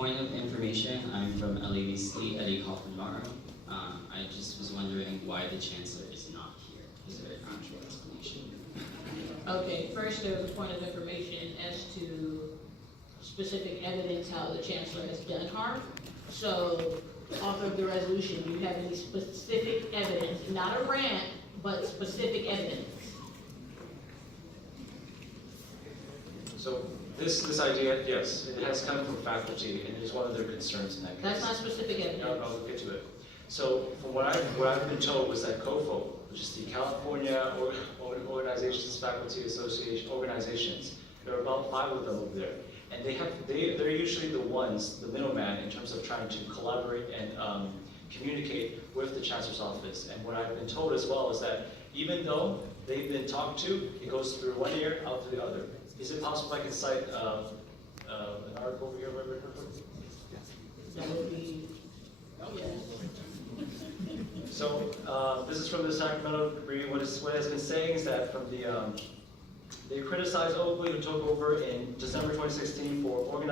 Point of information, I'm from LABC, Eddie Kaufman-Morrow. I just was wondering why the Chancellor is not here. Is there an actual explanation? Okay, first there was a point of information as to specific evidence how the Chancellor has done harm. So, author of the resolution, do you have any specific evidence, not a rant, but specific evidence? So this idea, yes, it has come from faculty, and it is one of their concerns in that case. That's not specific evidence. No, I'll get to it. So from what I've been told was that COFO, which is the California Organizations Faculty Association organizations, there are about 5 of them over there, and they're usually the ones, the middleman, in terms of trying to collaborate and communicate with the Chancellor's office. And what I've been told as well is that even though they've been talked to, it goes through one ear out to the other. Is it possible I can cite an article over here? That would be, yes. So this is from the Sacramento Debris. What it has been saying is that from the they criticized Oakley, who took over in December 2016 for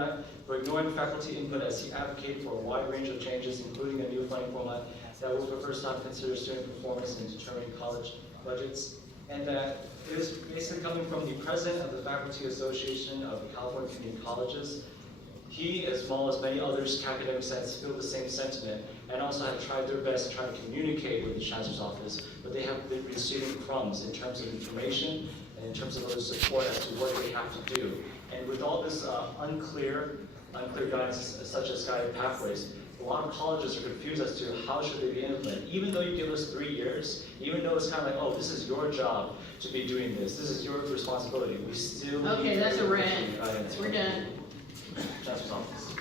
ignoring faculty input as he advocated for a wide range of changes, including a new funding format that will for the first time consider student performance in determining college budgets, and that it was basically coming from the president of the Faculty Association of the California Community Colleges. He, as well as many others, academic sense, feel the same sentiment, and also have tried their best to try to communicate with the Chancellor's office, but they have been receiving crumbs in terms of information and in terms of other support as to what they have to do. And with all this unclear guidance, such as guided pathways, a lot of colleges are confused as to how should they be implemented. Even though you give us 3 years, even though it's kind of like, oh, this is your job to be doing this is your responsibility, we still Okay, need that's a rant. guidance We're from done. the Chancellor's office.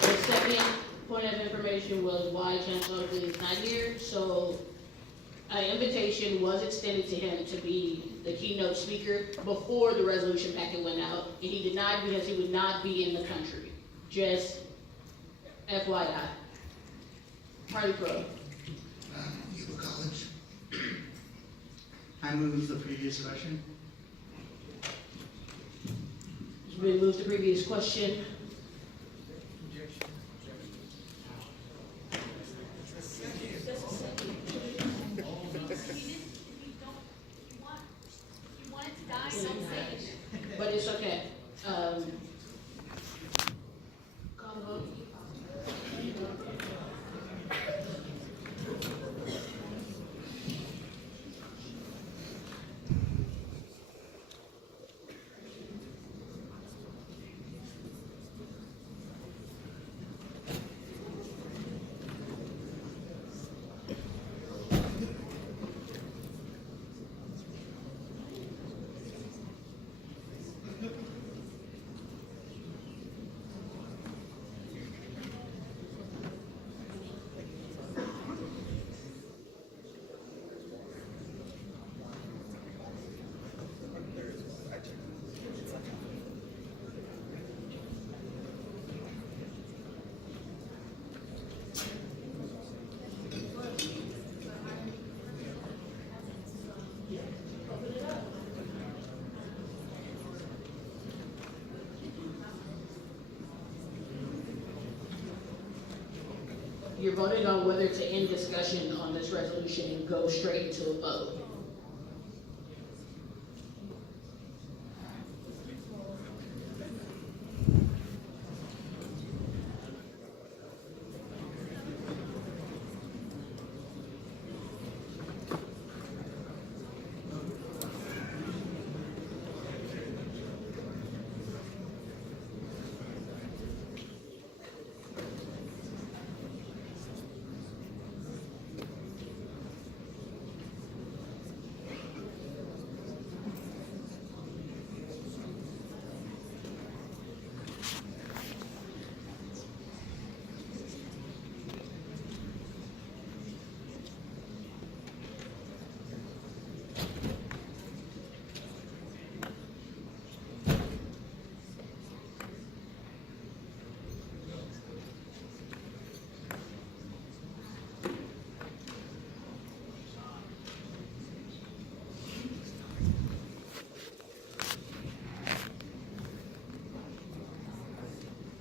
The second point of information was why Chancellor Oakley is not here. So an invitation was extended to him to be the keynote speaker before the resolution packet went out, and he denied because he would not be in the country. Just FYI. Harley Crow. Eagle College. I move the previous question. It's been moved to previous question. But it's okay. Call the vote. You're voting on whether to end discussion on this resolution and go straight into a vote.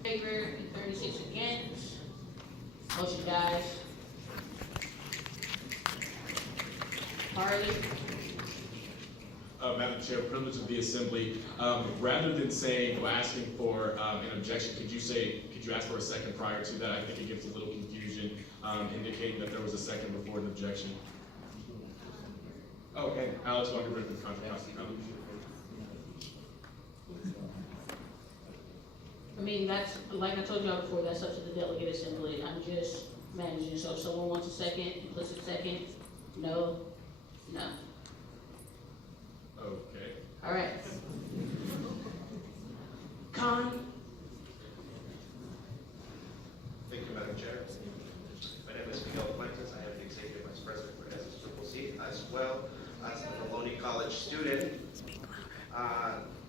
favor and 36 against. Motion dies. Harley? Madam Chair, privilege of the assembly. Rather than saying or asking for an objection, could you ask for a second prior to that? I think it gives a little confusion, indicating that there was a second before an objection. Okay, Alex Walker, Director of Conference. I mean, that's, like I told y'all before, that's up to the delegate assembly. I'm just managing. So if someone wants a second, implicit second, no, no. Okay. All right. Con? Thank you, Madam Chair. My name is Miguel Fuentes. I am the Executive Vice President for SSCCC, as well as a Maloney College student.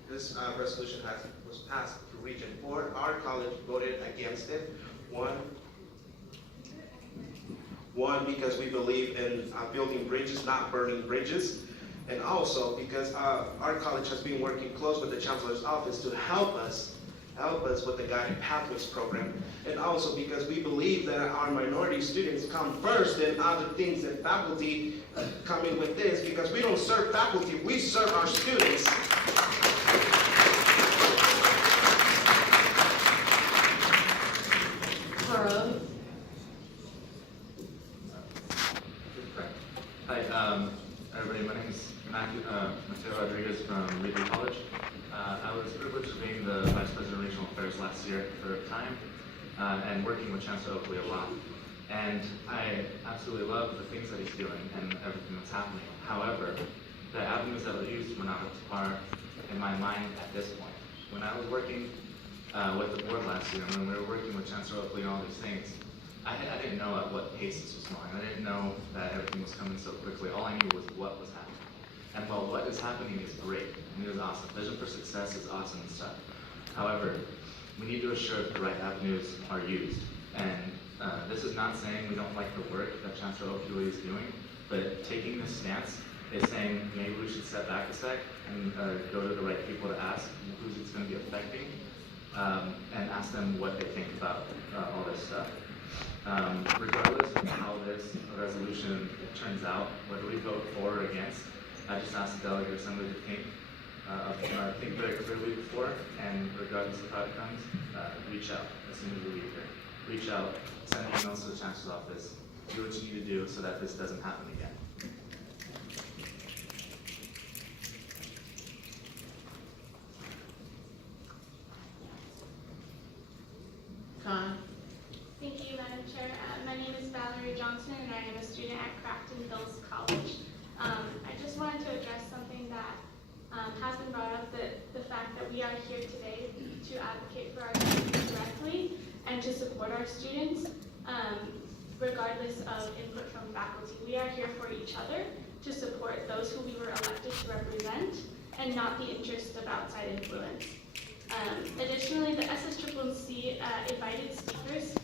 This resolution was passed through Region 4. Our college voted against it. One, because we believe in building bridges, not burning bridges. And also because our college has been working close with the Chancellor's office to help us with the Guided Pathways program. And also because we believe that our minority students come first and other things and faculty come in with this, because we don't serve faculty, we serve our students. Carl? Hi, everybody. My name is Matthew Rodriguez from Region College. I was privileged to being the Vice President of Regional Affairs last year for a time, and working with Chancellor Oakley a lot. And I absolutely love the things that he's doing and everything that's happening. However, the avenues that were used were not up to par in my mind at this point. When I was working with the board last year, and when we were working with Chancellor Oakley and all these things, I didn't know at what pace this was going. I didn't know that everything was coming so quickly. All I knew was what was happening. And while what is happening is great, and it is awesome, Vision for Success is awesome and stuff. However, we need to assure that the right avenues are used. And this is not saying we don't like the work that Chancellor Oakley is doing, but taking this stance is saying maybe we should step back a sec and go to the right people to ask who's it's going to be affecting, and ask them what they think about all this stuff. Regardless of how this resolution turns out, whether we vote for or against, I just ask the delegate assembly to think very clearly before, and regardless of how it comes, reach out as soon as we leave here. Reach out, send emails to the Chancellor's office, do what you need to do so that this doesn't happen again. Con? Thank you, Madam Chair. My name is Valerie Johnson, and I am a student at Crafton Hills College. I just wanted to address something that has been brought up, the fact that we are here today to advocate for our students directly and to support our students, regardless of input from faculty. We are here for each other to support those who we were elected to represent, and not the interest of outside influence. Additionally, the SSCCC invited speakers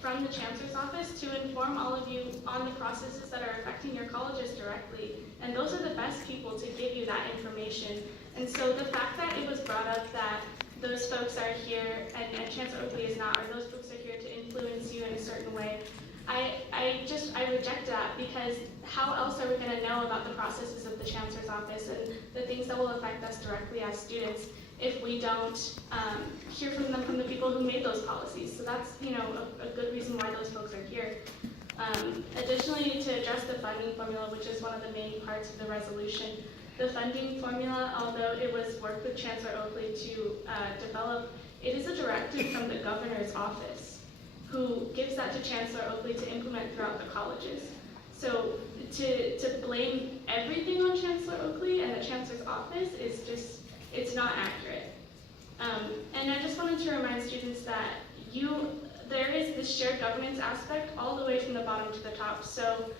from the Chancellor's office to inform all of you on the processes that are affecting your colleges directly. And those are the best people to give you that information. And so the fact that it was brought up that those folks are here and Chancellor Oakley is not, or those folks are here to influence you in a certain way, I reject that, because how else are we going to know about the processes of the Chancellor's office and the things that will affect us directly as students if we don't hear from them, from the people who made those policies? So that's, a good reason why those folks are here. Additionally, to address the funding formula, which is one of the main parts of the resolution, the funding formula, although it was worked with Chancellor Oakley to develop, it is a directive from the governor's office, who gives that to Chancellor Oakley to implement throughout the colleges. So to blame everything on Chancellor Oakley and the Chancellor's office is just, it's not accurate. And I just wanted to remind students that there is this shared governance aspect all the way from the bottom to the top. So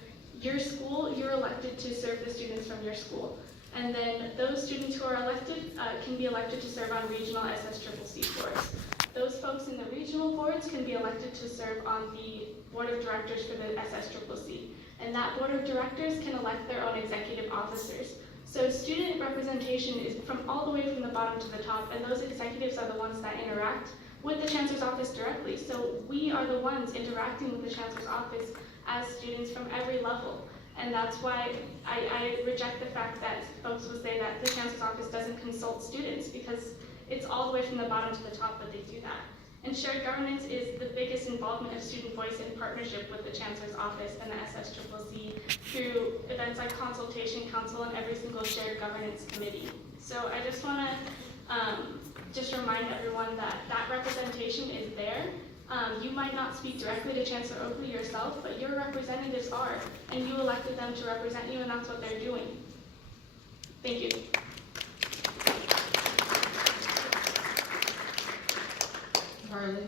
your school, you're elected to serve the students from your school. And then those students who are elected can be elected to serve on regional SSCCC boards. Those folks in the regional boards can be elected to serve on the board of directors for the SSCCC. And that board of directors can elect their own executive officers. So student representation is from all the way from the bottom to the top, and those executives are the ones that interact with the Chancellor's Office directly. So we are the ones interacting with the Chancellor's Office as students from every level. And that's why I reject the fact that folks would say that the Chancellor's Office doesn't consult students, because it's all the way from the bottom to the top that they do that. And shared governance is the biggest involvement of student voice in partnership with the Chancellor's Office and the SSCCC through events like Consultation Council and every single shared governance committee. So I just want to just remind everyone that that representation is there. You might not speak directly to Chancellor Oakley yourself, but your representatives are, and you elected them to represent you, and that's what they're doing. Thank you. Harley?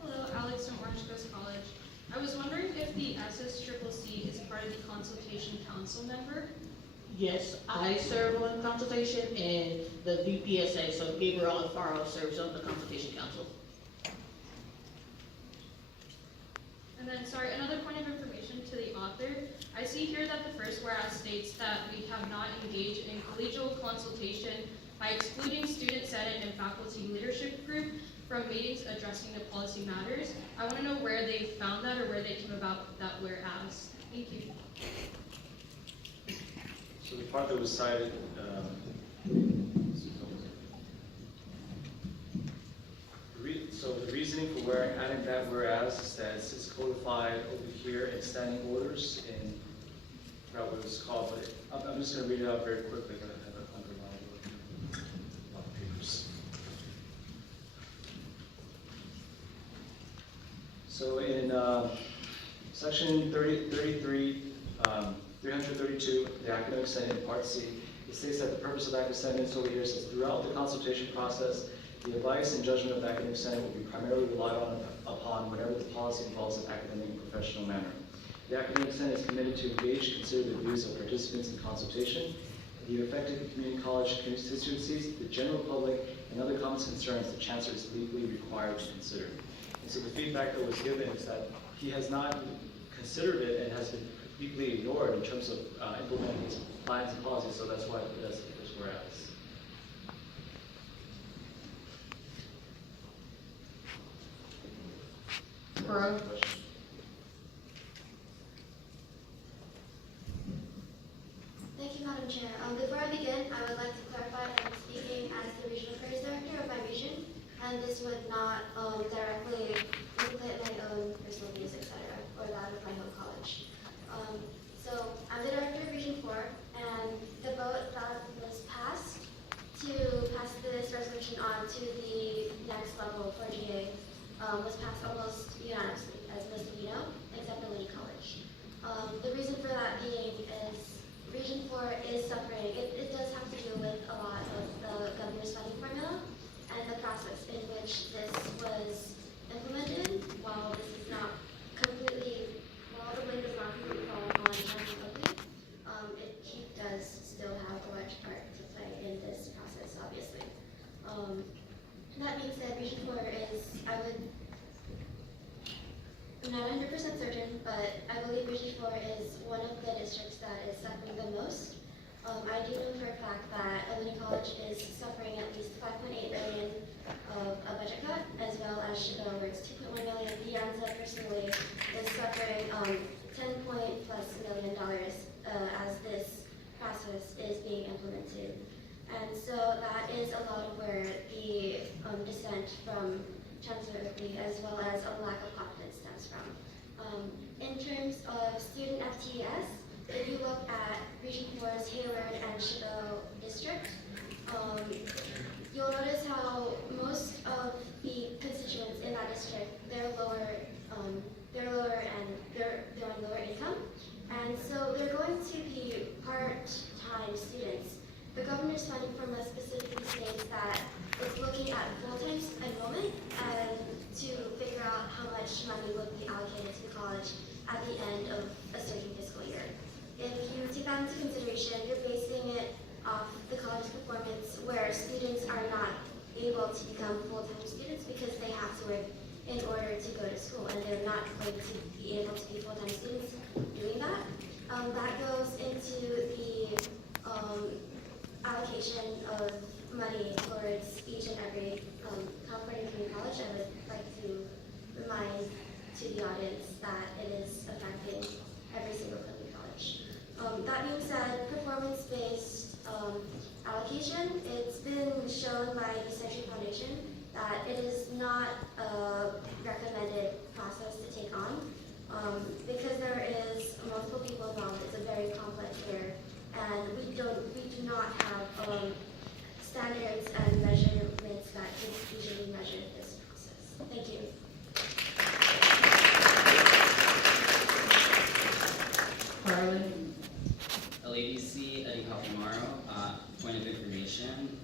Hello, Alex from Orange Coast College. I was wondering if the SSCCC is part of the Consultation Council member? Yes, I serve on consultation, and the VPSA, so Gabriel Alfaro, serves on the consultation council. And then, sorry, another point of information to the author. I see here that the first whereas states that we have not engaged in collegial consultation by excluding student senate and faculty leadership group from meetings addressing the policy matters. I want to know where they found that or where they came about with that whereas. Thank you. So the part that was cited, so the reasoning for where adding that whereas is that it's codified over here in standing orders in, I forgot what it was called, but I'm just going to read it out very quickly. I have it underlined. A lot of papers. So in section 332, the Academic Senate in Part C, it states that the purpose of the Academic Senate over here says throughout the consultation process, the advice and judgment of the Academic Senate will be primarily relied upon whenever the policy involves an academic and professional manner. The Academic Senate is committed to engage, consider the views of participants in consultation, the affected community college constituencies, the general public, and other comments and concerns the Chancellor is legally required to consider. And so the feedback that was given is that he has not considered it and has been completely ignored in terms of implementing his plans and policies, so that's why there's whereas. Bro? Thank you, Madam Chair. Before I begin, I would like to clarify that I'm speaking as the Regional Affairs Director of my region, and this would not directly implicate my own personal views, etc., or that of my home college. So I'm the Director of Region 4, and the vote that was passed to pass this resolution on to the next level for GA was passed almost unanimously, as most of you know, except for Lady College. The reason for that being is Region 4 is suffering. It does have to do with a lot of the governor's funding formula and the process in which this was implemented. While this is not completely, while the blame does not completely fall on Chancellor Oakley, he does still have a large part to play in this process, obviously. That being said, Region 4 is, I'm not 100% certain, but I believe Region 4 is one of the districts that is suffering the most. I do know for a fact that Albany College is suffering at least $5.8 million of a budget cut, as well as Chabot, where it's $2.1 million. Piazza personally is suffering $10+ million as this process is being implemented. And so that is a lot of where the dissent from Chancellor Oakley, as well as a lack of confidence, stems from. In terms of student FTEs, if you look at Region 4's Hayward and Chabot district, you'll notice how most of the constituents in that district, they're lower and they're on lower income, and so they're going to be part-time students. The governor's funding formula specifically states that it's looking at full-time enrollment and to figure out how much money would be allocated to the college at the end of a certain fiscal year. If you take that into consideration, you're basing it off the college's performance where students are not able to become full-time students because they have to work in order to go to school, and they're not going to be able to be full-time students doing that. That goes into the allocation of money towards each and every California community college, I would like to remind to the audience that it is affecting every single community college. That being said, performance-based allocation, it's been shown by the Century Foundation that it is not a recommended process to take on because there is multiple people involved. It's a very complex year, and we do not have standards and measurements that usually measure this process. Thank you. Harlan? LABC, Eddie Kaufmaro, point of information,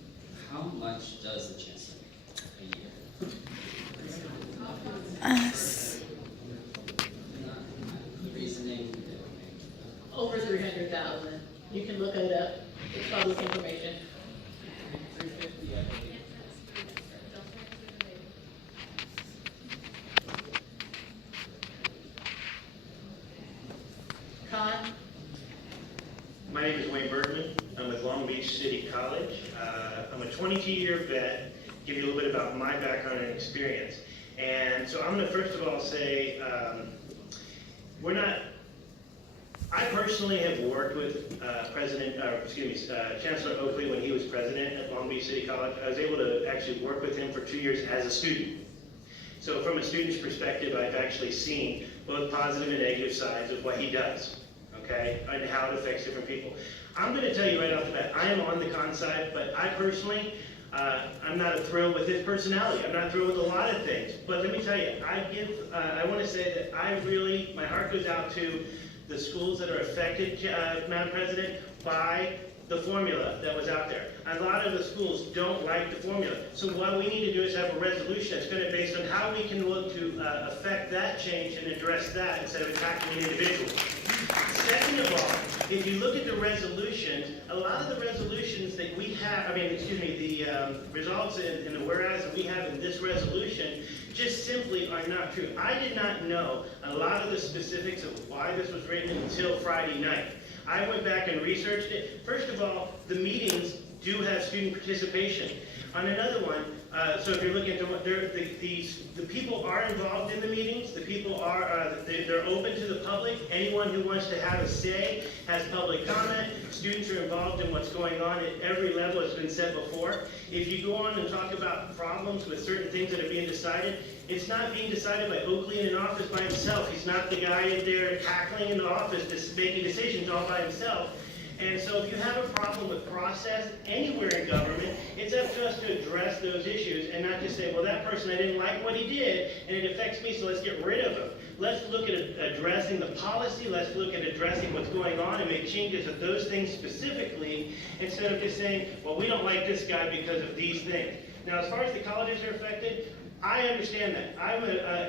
how much does the chancellor make a year? Reasoning, Over 300,000. You can look it up. It's public information. 350, I think. Khan? My name is Wayne Bergman. I'm with Long Beach City College. I'm a 22-year vet. Give you a little bit about my background and experience. And so I'm going to first of all say, I personally have worked with Chancellor Oakley when he was president at Long Beach City College. I was able to actually work with him for 2 years as a student. So from a student's perspective, I've actually seen both positive and negative sides of what he does, okay, and how it affects different people. I'm going to tell you right off the bat, I am on the con side, but I personally, I'm not thrilled with his personality. I'm not thrilled with a lot of things. But let me tell you, I want to say that my heart goes out to the schools that are affected, Madam President, by the formula that was out there. A lot of the schools don't like the formula. So what we need to do is have a resolution that's going to be based on how we can look to affect that change and address that instead of attacking an individual. Second of all, if you look at the resolutions, a lot of the resolutions that we have, the results and the whereas that we have in this resolution just simply are not true. I did not know a lot of the specifics of why this was written until Friday night. I went back and researched it. First of all, the meetings do have student participation. On another one, so if you're looking at the people are involved in the meetings. The people are they're open to the public. Anyone who wants to have a say has public comment. Students are involved in what's going on at every level, as has been said before. If you go on and talk about problems with certain things that are being decided, it's not being decided by Oakley in an office by himself. He's not the guy in there tackling in the office, just making decisions all by himself. And so if you have a problem with process anywhere in government, it's up to us to address those issues and not just say, well, that person, I didn't like what he did, and it affects me, so let's get rid of him. Let's look at addressing the policy, let's look at addressing what's going on and make changes of those things specifically, instead of just saying, well, we don't like this guy because of these things. Now, as far as the colleges are affected, I understand that.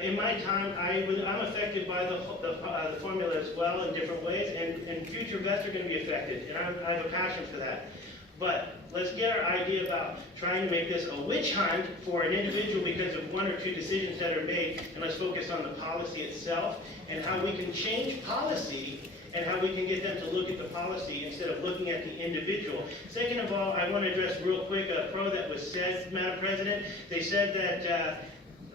In my time, I'm affected by the formula as well in different ways, and future vets are going to be affected, and I have a passion for that. But let's get our idea about trying to make this a witch hunt for an individual because of one or two decisions that are made, and let's focus on the policy itself and how we can change policy and how we can get them to look at the policy instead of looking at the individual. Second of all, I want to address real quick a pro that was said, Madam President. They said that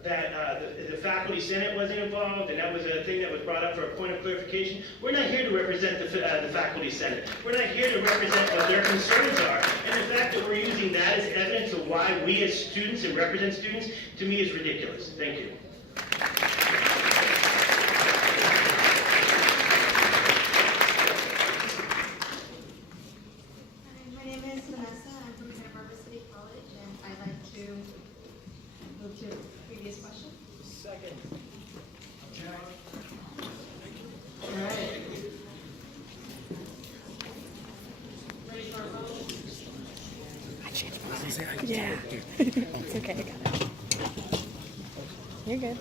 the faculty senate wasn't involved, and that was a thing that was brought up for a point of clarification. We're not here to represent the faculty senate. We're not here to represent what their concerns are. And the fact that we're using that as evidence of why we as students and represent students, to me, is ridiculous. Thank you. My name is Vanessa. I'm from Santa Barbara City College, and I'd like to move to the previous question. Second. All right. Ready for a vote? Yeah. It's okay, I got it. You're good.